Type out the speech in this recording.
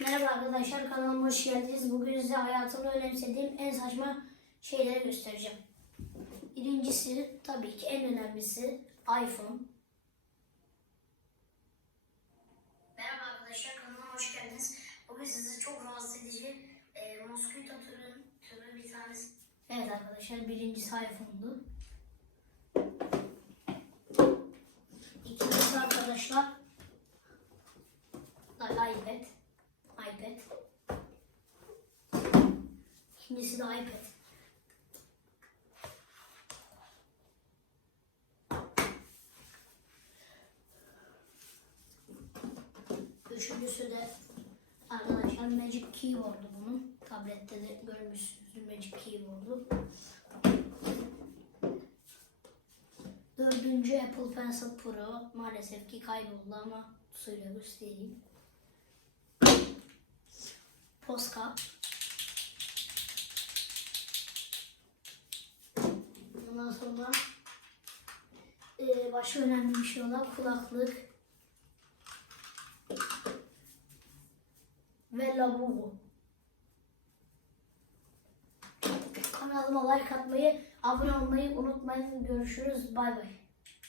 Merhaba arkadaşlar kanalıma hoş geldiniz. Bugün size hayatımda önemsediğim en saçma şeyleri göstereceğim. Birincisi tabii ki en önemlisi iPhone. Merhaba arkadaşlar kanalıma hoş geldiniz. Bugün size çok rahatsız edici e, moskito türü, türü bir tanesi. Evet arkadaşlar birincisi iPhone'du. İkincisi arkadaşlar iPad. iPad. İkincisi de iPad. Üçüncüsü de arkadaşlar Magic Keyboard'u bunun. Tablette de görmüşsünüzdür Magic Keyboard'u. Dördüncü Apple Pencil Pro maalesef ki kayboldu ama suyla göstereyim. Posca. Ondan sonra eee başka önemli bir şey olan kulaklık ve lavabo. Kanalıma like atmayı, abone olmayı unutmayın. Görüşürüz. Bay bay.